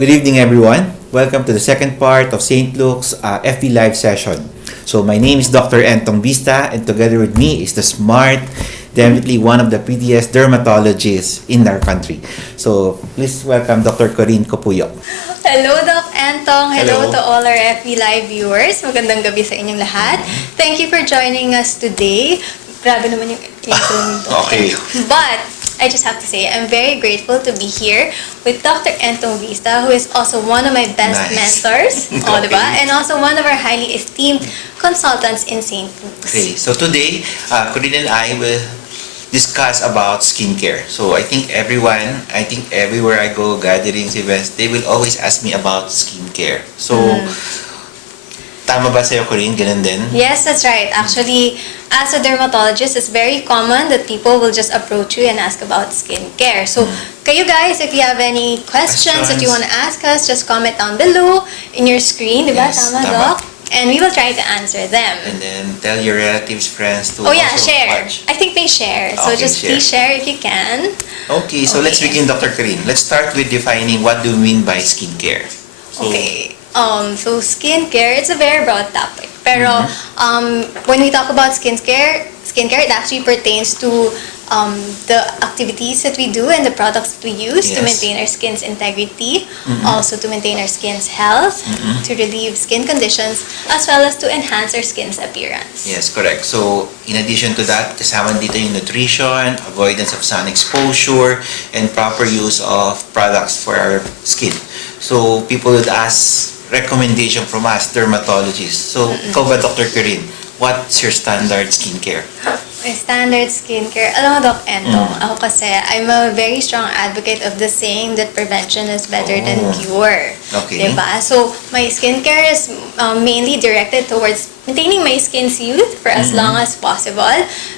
Good evening, everyone. Welcome to the second part of St. Luke's FB Live session. So my name is Dr. Entong Vista, and together with me is the smart, definitely one of the prettiest dermatologists in our country. So please welcome Dr. Corinne Copuyok. Hello, Doc Entong. Hello. Hello to all our FB Live viewers. Magandang gabi sa inyong lahat. Thank you for joining us today. Grabe naman yung intro nito. Okay. But I just have to say, I'm very grateful to be here with Dr. Entong Vista, who is also one of my best mentors, diba? And also one of our highly esteemed consultants in St. Luke's. Okay, so today, Corinne and I will discuss about skincare. So I think everywhere I go, gatherings, events, they will always ask me about skincare. So, tama ba sa'yo, Corinne? Ganun din? Yes, that's right. Actually, as a dermatologist, it's very common that people will just approach you and ask about skincare. So, kayo guys, if you have any questions that you want to ask us, just comment down below in your screen, di ba? Yes, Tama, tama. Doc? And we will try to answer them. And then tell your relatives, friends to Oh yeah, also share. watch. I think they share. So Okay, just please share if you can. Okay, so let's Okay. begin, Dr. Corinne. Let's start with defining what do you mean by skincare. So, Okay. So skincare, it's a very broad topic. Pero when we talk about skincare, it actually pertains to the activities that we do and the products that we use to Yes. maintain our skin's integrity, also to maintain our skin's health, to relieve skin conditions, as well as to enhance our skin's appearance. Yes, correct. So, in addition to that, kasama dito yung nutrition, avoidance of sun exposure, and proper use of products for our skin. So, people would ask recommendation from us, dermatologists. So, ikaw ba, Dr. Corinne, what's your standard skincare? My standard skincare, alam mo, Doc Entong, ako kasi, I'm a very strong advocate of the saying that prevention is better than cure. Okay. Diba? So, my skincare is mainly directed towards maintaining my skin's youth for as long as possible.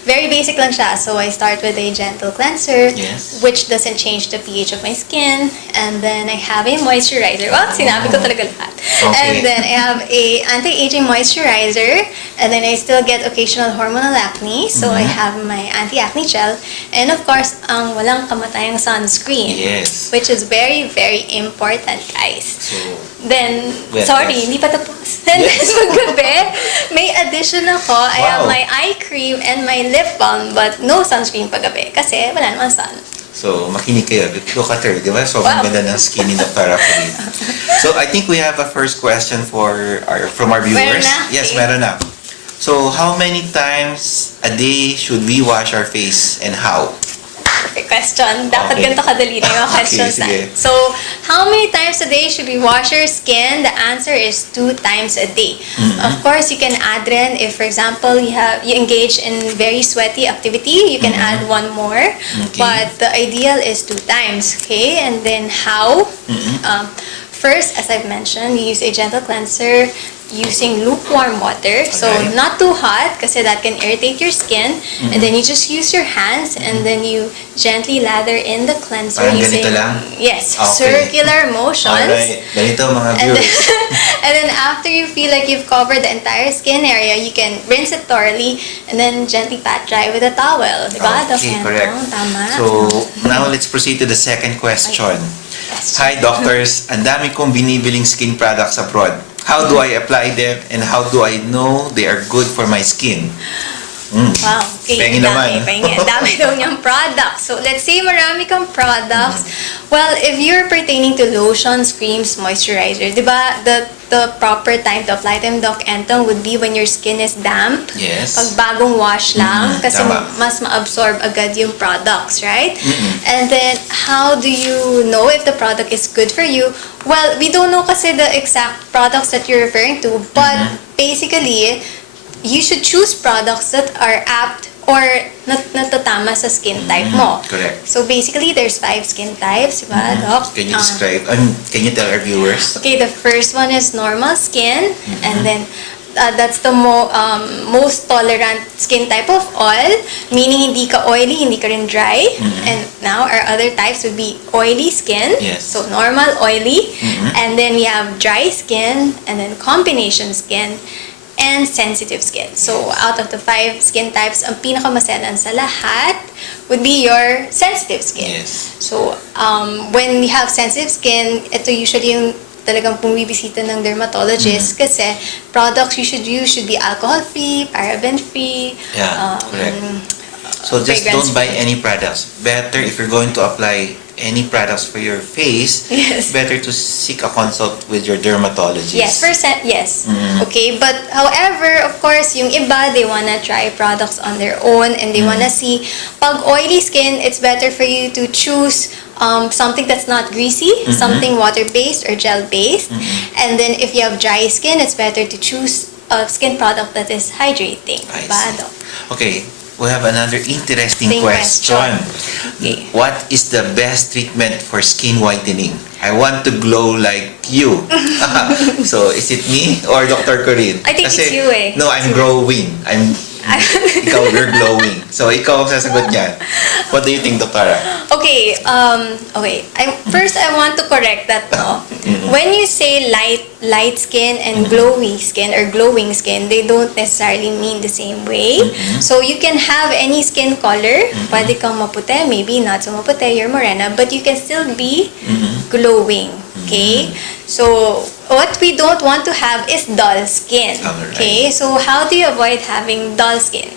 Very basic lang siya. So, I start with a gentle cleanser, Yes. which doesn't change the pH of my skin. And then, I have a moisturizer. Well, sinabi ko talaga lahat. Okay. And then, I have a anti-aging moisturizer. And then, I still get occasional hormonal acne. So, I have my anti-acne gel. And of course, ang walang kamatayang sunscreen. Yes. Which is very, very important, guys. So, Then, Well, sorry, yes. hindi pa tapos. Then, Yes. paggabi, may addition ako. I have Wow. my eye cream and my lip balm, but no sunscreen paggabi kasi wala naman sun. So, makinig kayo. Look at her, di ba? Sobrang Wow. ganda ng skin ni Dr. Corinne. So, I think we have a first question from our viewers. Meron na? Yes, Okay. meron na. So, how many times a day should we wash our face and how? Perfect question. Dapat Okay. ganito kadali na yung Okay, questions na. sige. So, how many times a day should we wash our skin? The answer is 2 times a day. Of course, you can add rin if, for example, you engage in very sweaty activity, you can add one more. Okay. But the ideal is 2 times, okay? And then how? First, as I've mentioned, you use a gentle cleanser using lukewarm water. So, Alright. not too hot kasi that can irritate your skin. And then you just use your hands and then you gently lather in the cleanser Parang using ganito lang? yes, Okay. circular motions. Alright. Ganito mga And then, viewers. and then after you feel like you've covered the entire skin area, you can rinse it thoroughly and then gently pat dry with a towel. Diba? Okay, correct. Tama. So, now let's proceed to the second question. Hi, doctors. Ang dami kong binibiling skin products abroad. How do I apply them and how do I know they are good for my skin? Wow, okay. Pengi naman. Dami daw niyang products. So, let's say marami kang products. Well, if you're pertaining to lotions, creams, moisturizer, di ba, the proper time to apply them, Doc Entong, would be when your skin is damp. Yes. Pag bagong wash lang. Kasi tama. mas ma-absorb agad yung products, right? And then, how do you know if the product is good for you? Well, we don't know kasi the exact products that you're referring to, but basically, you should choose products that are apt or natatama sa skin type mo. Correct. So basically, there's 5 skin types, diba, Doc? Can you describe? Can you tell our viewers? Okay, the first one is normal skin, and then that's the most tolerant skin type of all, meaning hindi ka oily, hindi ka rin dry. And now our other types would be oily skin, Yes. so normal, oily, and then we have dry skin, and then combination skin, and sensitive skin. So, out of the 5 skin types, ang pinakamaselan sa lahat would be your sensitive skin. Yes. So, when we have sensitive skin, ito usually yung talagang bumibisita ng dermatologist kasi products you should use should be alcohol-free, paraben-free. Yeah, correct. So just don't buy any products. Better if you're going to apply any products for your face, Yes. better to seek a consult with your dermatologist. Yes, yes. Okay, but however, of course, yung iba, they wanna try products on their own and they wanna see, pag oily skin, it's better for you to choose something that's not greasy, something water-based or gel-based. And then if you have dry skin, it's better to choose a skin product that is hydrating. I Diba? see. Okay, we have another interesting Same question. Okay. What is the best treatment for skin whitening? I want to glow like you. So, is it me or Dr. Corinne? I think it's you eh. No, I'm growing. Ikaw, you're glowing. So, ikaw ang sasagot niyan. What do you think, Dr.? Okay, first I want to correct that, no? When you say light skin and glowy skin or glowing skin, they don't necessarily mean the same way. So you can have any skin color. Pwede kang maputi, maybe not so maputi, you're morena, but you can still be glowing. Okay? So what we don't want to have is dull skin. Alright. Okay? So how do you avoid having dull skin?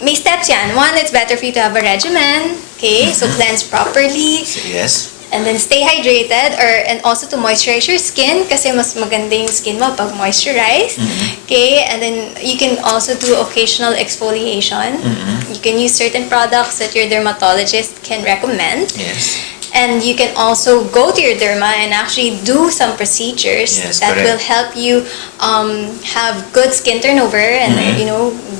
May steps yan. One, it's better for you to have a regimen. Okay? So cleanse properly. Yes. And then stay hydrated and also to moisturize your skin kasi mas maganda yung skin mo pag moisturized. Okay? And then you can also do occasional exfoliation. You can use certain products that your dermatologist can recommend. Yes. And you can also go to your derma and actually do some procedures Yes, that correct. will help you have good skin turnover and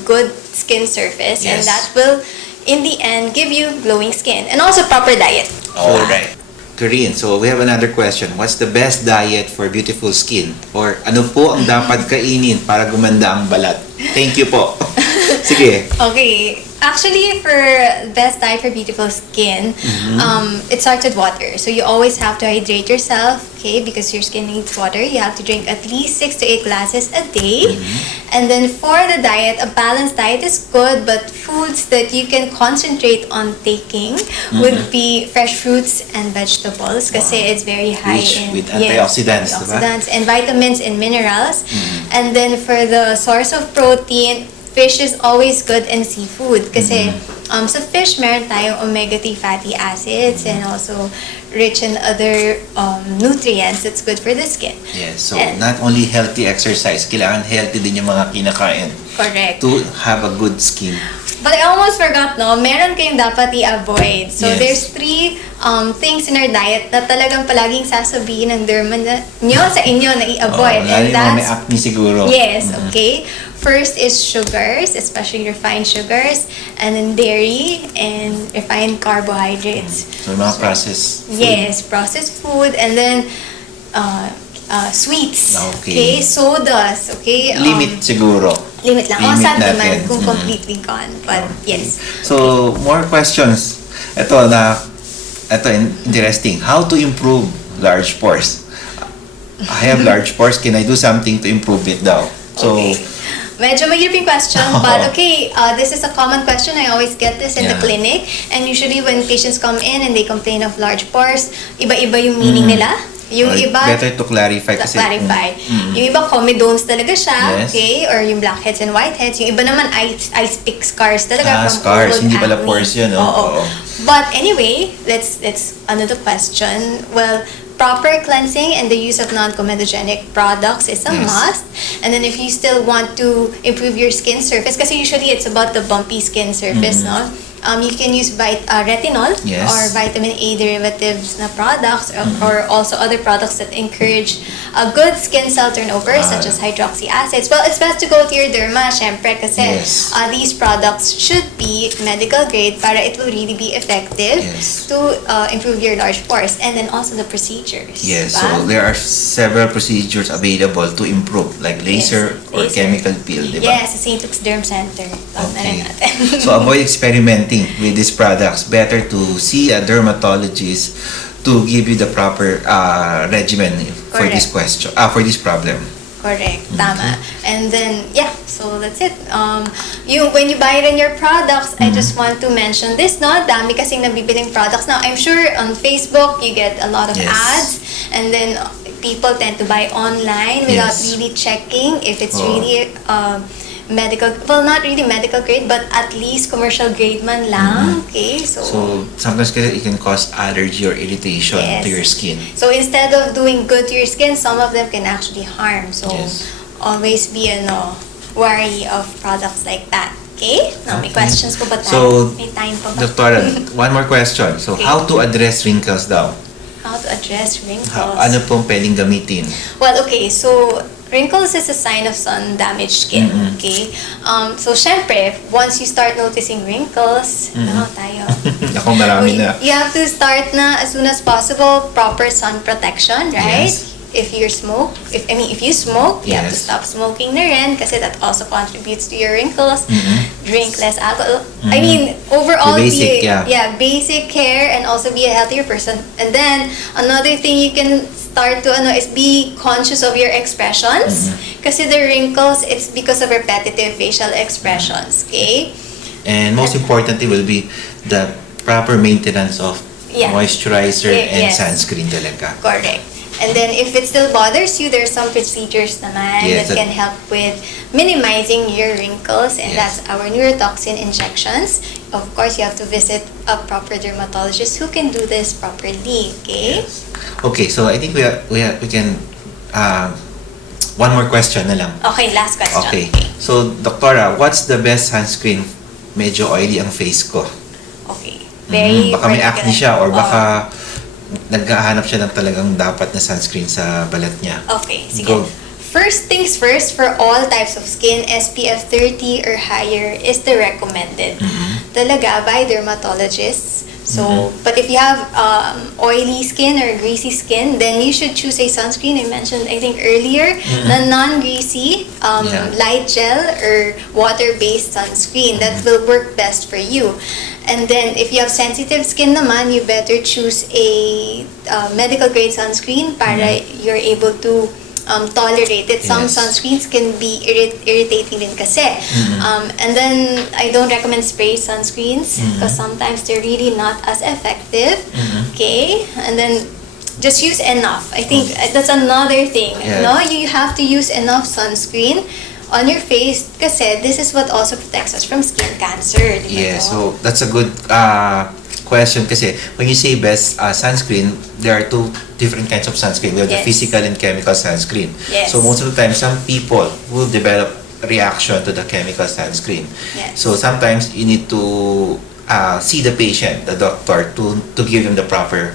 good skin surface, and Yes. that will in the end give you glowing skin and also proper diet. All right. Corinne, so we have another question. What's the best diet for beautiful skin? Or ano po ang dapat kainin para gumanda ang balat? Thank you po. Sige. Okay. Actually, for best diet for beautiful skin, it starts with water. So you always have to hydrate yourself, okay? Because your skin needs water. You have to drink at least 6 to 8 glasses a day. And then for the diet, a balanced diet is good, but foods that you can concentrate on taking would be fresh fruits and vegetables kasi it's very high Rich in with antioxidants, diba? antioxidants and vitamins and minerals. And then for the source of protein, fish is always good, and seafood kasi sa fish meron tayong omega-3 fatty acids and also rich in other nutrients that's good for the skin. Yes, so And- not only healthy exercise, kailangan healthy din yung mga kinakain Correct. to have a good skin. But I almost forgot, no? Meron kayong dapat i-avoid. So Yes. there's 3 things in our diet na talagang palaging sasabihin ng derma nyo sa inyo na i-avoid. Lalo And yung mga may that's acne siguro. yes, okay. First is sugars, especially refined sugars, and then dairy and refined carbohydrates. So mga processed food. Yes, processed food, and then sweets. Okay. Sodas. Okay. Limit siguro. Limit lang. Limit Saan natin. naman kung completely gone. But yes. So, more questions. Ito, interesting. How to improve large pores? I have large pores. Can I do something to improve it daw? So, Okay. Medyo mahirap yung question, but okay, this is a common question. I always get this in the Yeah. clinic. And usually when patients come in and they complain of large pores, iba-iba yung meaning nila. Yung iba, better to clarify kasi. clarify. Yung iba, comedones talaga siya, Yes. okay? Or yung blackheads and whiteheads. Yung iba naman, ice pick scars talaga from Scars. old Hindi pala acne. pores yun, no? Oo. Oo. But anyway, let's another question. Well, proper cleansing and the use of non-comedogenic products is a Yes. must. And then if you still want to improve your skin surface, kasi usually it's about the bumpy skin surface, no? You can use retinol Yes. or vitamin A derivatives na products or also other products that encourage a good skin cell turnover such as hydroxy acids. Well, it's best to go to your derma, syempre, kasi Yes. these products should be medical grade para it will really be effective Yes. to improve your large pores. And then also the procedures. Yes, diba? so there are several procedures available to improve, like laser Yes, or laser. chemical peel, di ba? Yes, sa St. Luke's Derm Center. Okay. Natin. So avoid experimenting with these products. Better to see a dermatologist to give you the proper regimen for this Correct. question, for this problem. Correct, tama. And then, yeah, so that's it. When you buy rin your products, I just want to mention this, no? Dami kasing nabibiling products now. I'm sure on Facebook, you get a lot of Yes. ads, and then people tend to buy online without Yes. really checking if it's Oh. really medical, well, not really medical grade, but at least commercial grade man lang. Okay, So sometimes kasi it can cause allergy or irritation Yes. to your skin. So instead of doing good to your skin, some of them can actually harm. So Yes. always be wary of products like that. Okay? Now, may Okay. questions po ba So, tayo? May time pa ba? Doktora, one more question. So, Okay. how to address wrinkles daw? How to address wrinkles? Ano pong pwedeng gamitin? Well, okay. So, wrinkles is a sign of sun-damaged skin. Okay? So, syempre, once you start noticing wrinkles, tayo. Ako marami na. You have to start na as soon as possible, proper sun protection, right? Yes. If you smoke, if you smoke, you have to Yes. stop smoking na rin kasi that also contributes to your wrinkles. Drink less alcohol. I mean, overall, The basic, be yeah. basic care and also be a healthier person. And then another thing you can start to is be conscious of your expressions. Kasi the wrinkles, it's because of repetitive facial expressions. Okay. And most importantly will be the proper maintenance of Yeah. moisturizer and Yes. sunscreen talaga. Correct. And then if it still bothers you, there's some procedures naman Yes, that can help with minimizing your wrinkles, and Yes. that's our neurotoxin injections. Of course, you have to visit a proper dermatologist who can do this properly, okay? Okay, so I think we can one more question na lang. Okay, last question. Okay. So, Doktora, what's the best sunscreen? Medyo oily ang face ko. Okay. Very Baka may acne particular. siya or baka naghahanap siya ng talagang dapat na sunscreen sa balat niya. Okay, sige. Go. First things first, for all types of skin, SPF 30 or higher is the recommended. Talaga by dermatologists. So, but if you have oily skin or greasy skin, then you should choose a sunscreen. I mentioned, I think earlier, the non-greasy, light gel or water-based sunscreen. That will work best for you. And then, if you have sensitive skin naman, you better choose a medical grade sunscreen para you're able to tolerate it. Some Yes. sunscreens can be irritating din kasi. And then, I don't recommend spray sunscreens because sometimes they're really not as effective. Okay? And then, just use enough. I think that's another thing. Yeah. No? You have to use enough sunscreen on your face kasi this is what also protects us from skin cancer. Di ba Yeah, to? so that's a good question kasi when you say best sunscreen, there are two different kinds of sunscreen. We have the Yes. physical and chemical sunscreen. Yes. So most of the time, some people will develop reaction to the chemical sunscreen. Yes. So sometimes you need to see the patient, the doctor, to give him the proper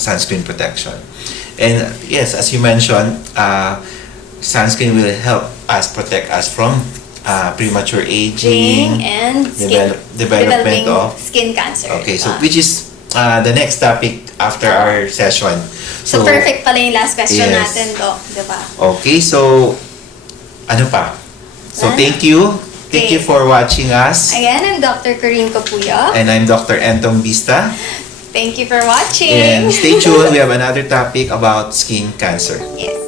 sunscreen protection. And yes, as you mentioned, sunscreen will help us protect us from premature aging and skin development of skin cancer. okay, so Diba? which is the next topic after our session. So perfect pala yung last question Yes. natin, Doc. Diba? Okay, so ano pa? So thank you. Thank you Okay. for watching us. Again, I'm Dr. Corinne Capuyo. And I'm Dr. Entong Vista. Thank you for watching. And stay tuned. We have another topic about skin cancer. Yes.